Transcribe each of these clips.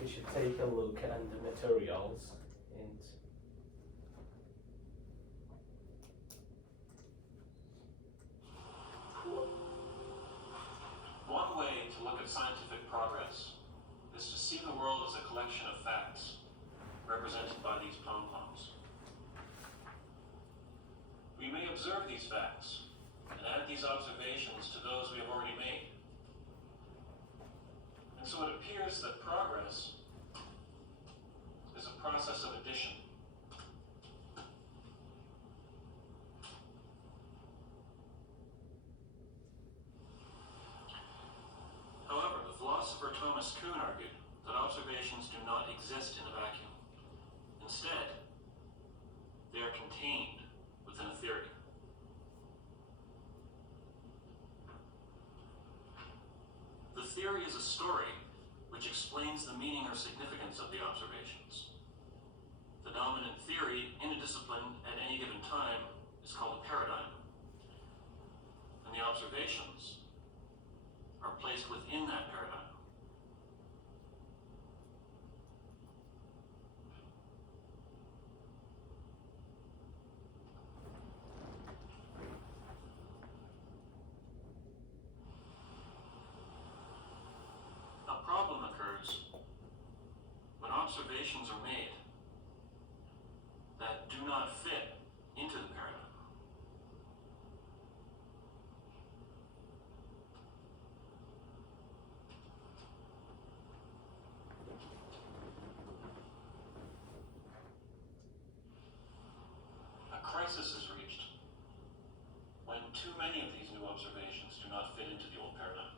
we should take a look at the materials and one way to look at scientific progress is to see the world as a collection of facts represented by these pom-poms. We may observe these facts and add these observations to those we have already made. And so it appears that progress is a process of addition. However, the philosopher Thomas Kuhn argued that observations do not exist in a vacuum. Instead, they are contained within a theory. The theory is a story which explains the meaning or significance of the observations. The dominant theory in a discipline at any given time is called a paradigm, and the observations are placed within that paradigm. A problem occurs when observations are made that do not fit into the paradigm. A crisis is reached when too many of these new observations do not fit into the old paradigm.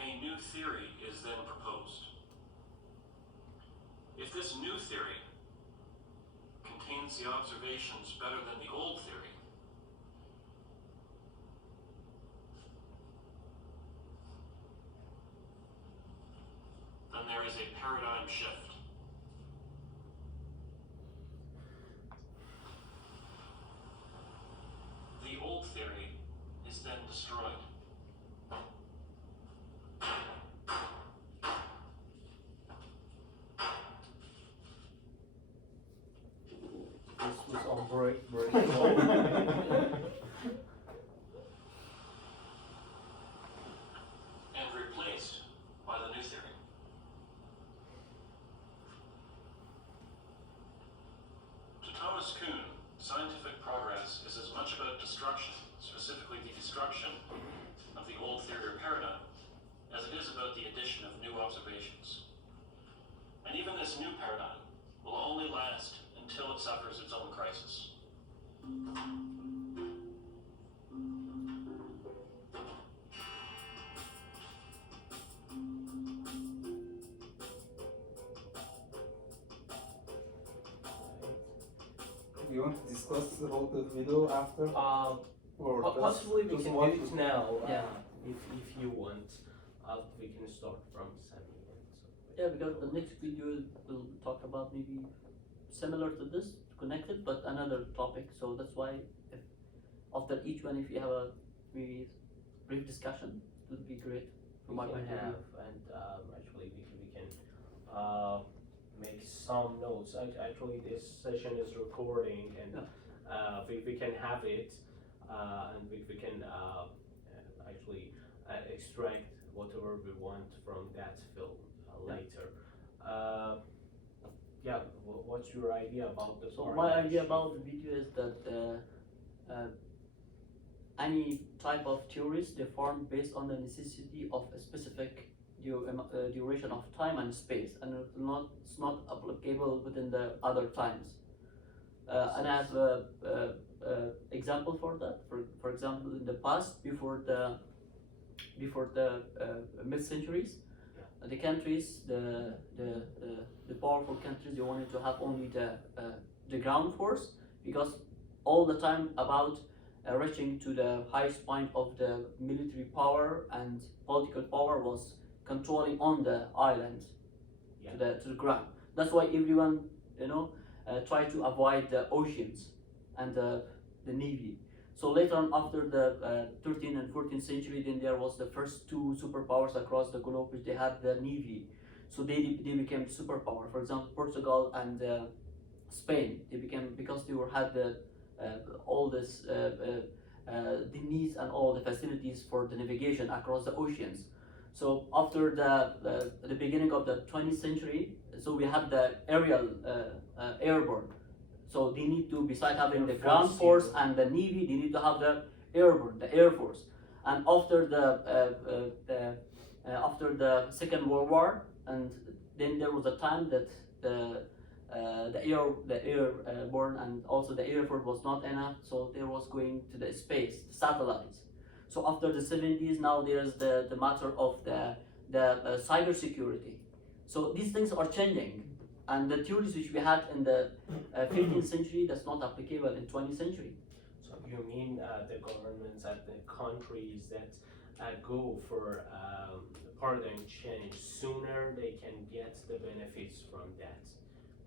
A new theory is then proposed. If this new theory contains the observations better than the old theory, then there is a paradigm shift. The old theory is then destroyed. this was on break. And replaced by the new theory. To Thomas Kuhn, scientific progress is as much about destruction, specifically the destruction of the old theory or paradigm, as it is about the addition of new observations. And even this new paradigm will only last until it suffers its own crisis. You want to discuss about the video after? Or just- Possibly we just can watch do it it? now. Yeah. If you want, we can start from Sami and so. Yeah, because the next video will talk about maybe similar to this, connected, but another topic. So that's why if after each one, if you have a maybe brief discussion, it would be great from my We point can of have, view. and actually we can make some notes. Actually, this session is recording, and we can have it, and we can actually extract whatever we want from that film later. Yeah, what's your idea about this? So my idea about the video is that any type of theories they form based on the necessity of a specific duration of time and space, and it's not applicable within the other times. And I have a example for that. For example, in the past, before the mid-centuries, the countries, the powerful countries, they wanted to have only the ground force, because all the time about reaching to the highest point of the military power and political power was controlling on the island, to the ground. That's why everyone try to avoid the oceans and the navy. So later on, after the 13th and 14th century, then there was the first two superpowers across the globe, which they had the navy. So they became superpower. For example, Portugal and Spain, they became, because they had all this the needs and all the facilities for the navigation across the oceans. So after the beginning of the 20th century, so we had the aerial airborne. So they need to, besides having the ground force and the navy, they need to have the airborne, the air force. And after the Second World War, and then there was a time that the airborne and also the air force was not enough, so there was going to the space, satellites. So after the 70s, now there's the matter of the cyber security. So these things are changing, and the theories which we had in the 15th century, that's not applicable in 20th century. So you mean the governments and the countries that go for paradigm change sooner, they can get the benefits from that?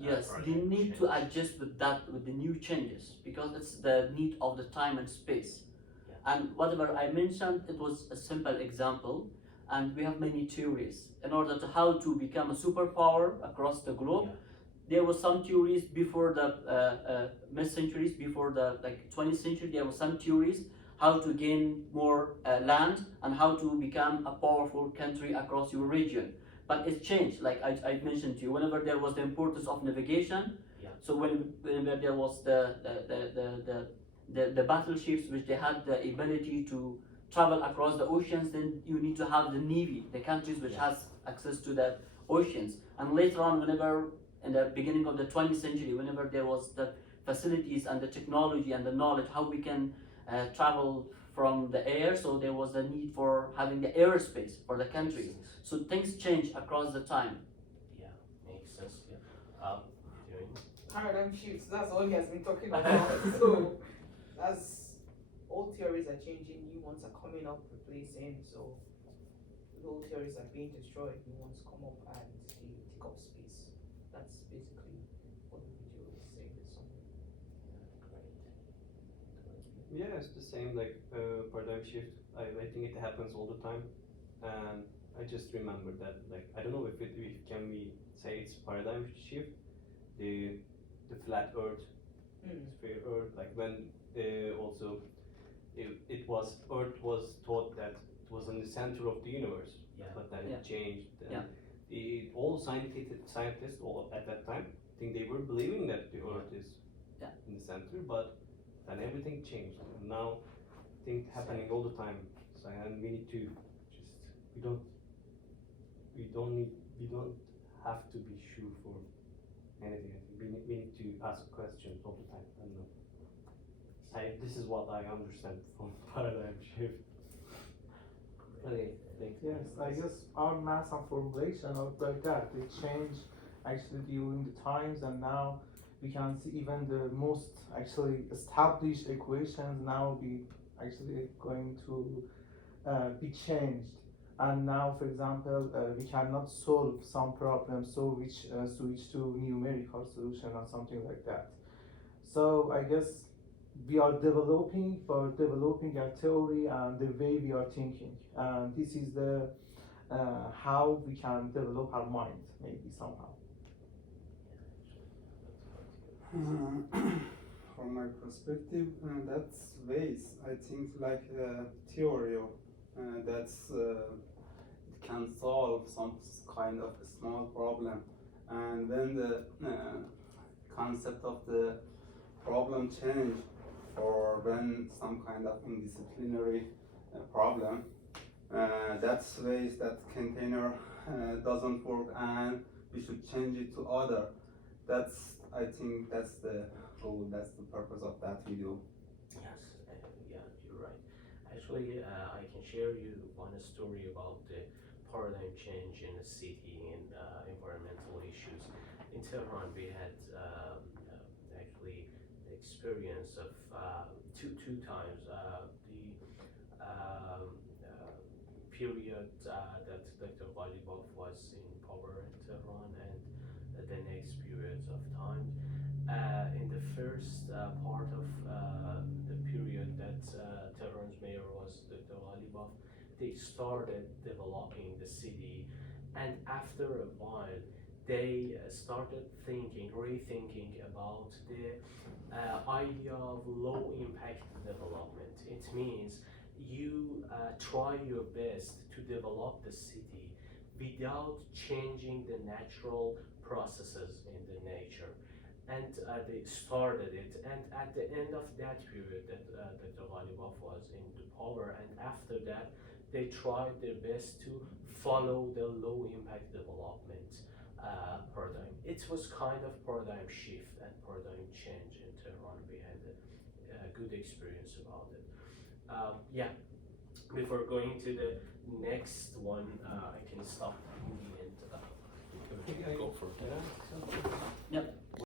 Yes, they need to adjust with that, with the new changes, because it's the need of the time and space. Yeah. And whatever I mentioned, it was a simple example, and we have many theories in order to how to become a superpower across the globe. Yeah. There were some theories before the mid-centuries, before the 20th century. There were some theories how to gain more land and how to become a powerful country across your region. But it's changed, like I mentioned to you, whenever there was the importance of navigation. Yeah. So whenever there was the battleships, which they had the ability to travel across the oceans, then you need to have the navy, the countries which has access to the oceans. And later on, whenever in the beginning of the 20th century, whenever there was the facilities and the technology and the knowledge how we can travel from the air, so there was a need for having the airspace for the countries. So things change across the time. Yeah, makes sense. Yeah. Doing. Paradigm shifts, that's all he has been talking about. So as old theories are changing, new ones are coming up, replacing. So the old theories are being destroyed, new ones come up and they take up space. That's basically what the video is saying this something. Yeah, it's the same like paradigm shift. I think it happens all the time, and I just remember that I don't know if can we say it's paradigm shift, the flat Earth, sphere Earth, like when also it was Earth was thought that it was in the center of the universe, Yeah. but then Yeah. it changed. And Yeah. all scientists all at that time, I think they were believing that the Earth is Yeah. in the center, but then everything changed. And now things happening all the time. So and we need to just we don't have to be sure for anything. I think we need to ask questions all the time. I don't know. This is what I understand from paradigm shift. Okay, Yes, I guess our math and formulation are like that. They change actually during the times, and now we can see even the most actually established equations now be actually going to be changed. And now, for example, we cannot solve some problems, so which switch to numerical solution or something like that. So I guess we are developing our theory and the way we are thinking, and this is the how we can develop our mind maybe somehow. From my perspective, that's ways. I think like theory that's it can solve some kind of small problem, and when the concept of the problem change, or when some kind of indisciplinary problem, that's ways that container doesn't work, and we should change it to other. I think that's the goal, that's the purpose of that video. Yes, yeah, you're right. Actually, I can share you one story about the paradigm change in the city and environmental issues. In Tehran, we had actually the experience of two times the period that Dr. Ghalibaf was in power in Tehran, and the next periods of time. In the first part of the period that Tehran's mayor was Dr. Ghalibaf, they started developing the city, and after a while, they started rethinking about the idea of low impact development. It means you try your best to develop the city without changing the natural processes in the nature. And they started it, and at the end of that period that Dr. Ghalibaf was in the power, and after that, they tried their best to follow the low impact development paradigm. It was kind of paradigm shift and paradigm change in Tehran. We had a good experience about it. Yeah, before going to the next one, I can stop and go for it. Yep.